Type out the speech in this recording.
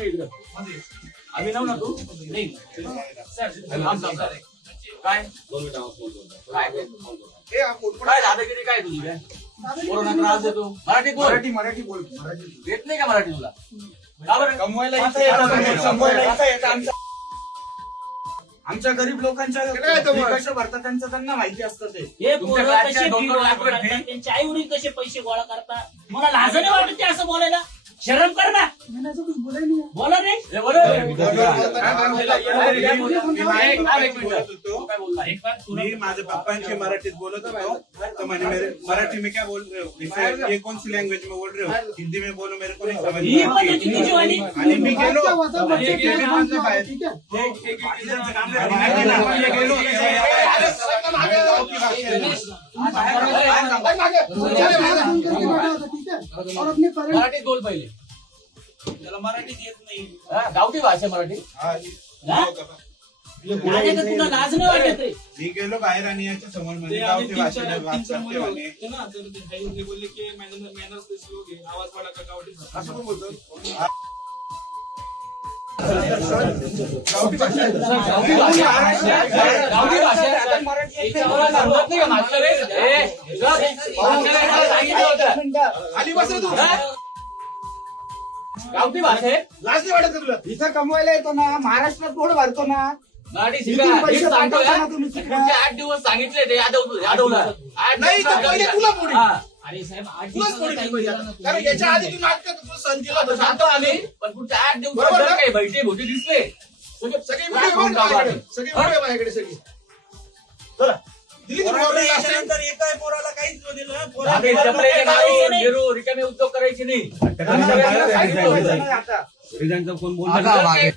ये इकडं. अभिनव ना तू नाही काय काय दादागिरी काय तुझी काय कोरोना त्रास देतो मराठीत बोल मराठी बोल येत नाही का मराठी तुला का बरं कमवायला आमच्या गरीब लोकांच्या कशा भरतात त्यांना माहिती असतं ते. हे पोरं कसे फी गोळा करतात, त्यांचे आई वडील कसे पैसे गोळा करतात. मला लाज नाही वाटत ते असं बोलायला. शरम कर ना. बोला रे. मी माझ्या पप्पांशी मराठीत बोलत होतो तो म्हणे मराठी में क्या बोल रहे हो, ये कौन सी लैंग्वेज में बोल रहे हो, हिंदी में बोलो मेरे को नहीं समझ ही पण होती तुझी वाली. आणि मी गेलो मराठीत बोल पहिले त्याला मराठीत येत नाही. गावठी भाषा मराठी दादा तर तुला लाज नाही वाटत रे. मी गेलो बाहेर आणि याच्या समोर मध्ये गावठी भाषेत बात करते म्हणे. बोलले की मॅनर्स दिस लोग है, आवाज वाढा का गावठी असं पण बोलतो. गावठी भाषा समजत नाही का मागचं रे खाली बस रे तू. गावठी भाषा आहे लाज नाही वाटत का तुला? इथं कमवायला येतो ना, महाराष्ट्रात पोट भरतो ना. मराठी इथून शिका पैसे हेच सांगतोय पाठवता ना तुम्ही शिका. पुढचे 8 दिवस सांगितले ते यादवला नाही तर पहिले तुला पुढे. अरे साहेब 8 तुलाच दिवसाला पुढे काही केलं दिलं पाहिजे. ना तुम्ही. कारण याच्या आधी तू नाटक तुला सण दिला होता. सांगतो आम्ही पण पुढच्या 8 दिवसात बरोबर जर ना? काही बैठे भोटे दिसले सगळी काय व्हिडिओ करून टाकू आम्ही? सगळी व्हिडिओ माझ्याकडे सगळी. चला दिली तुम्ही ऑर्डर लास्ट टाइम. आम्ही जमलेले नाही, झिरो, रिकामे उद्योग करायचे नाही. सांगितलं होतं ना आता. जर काही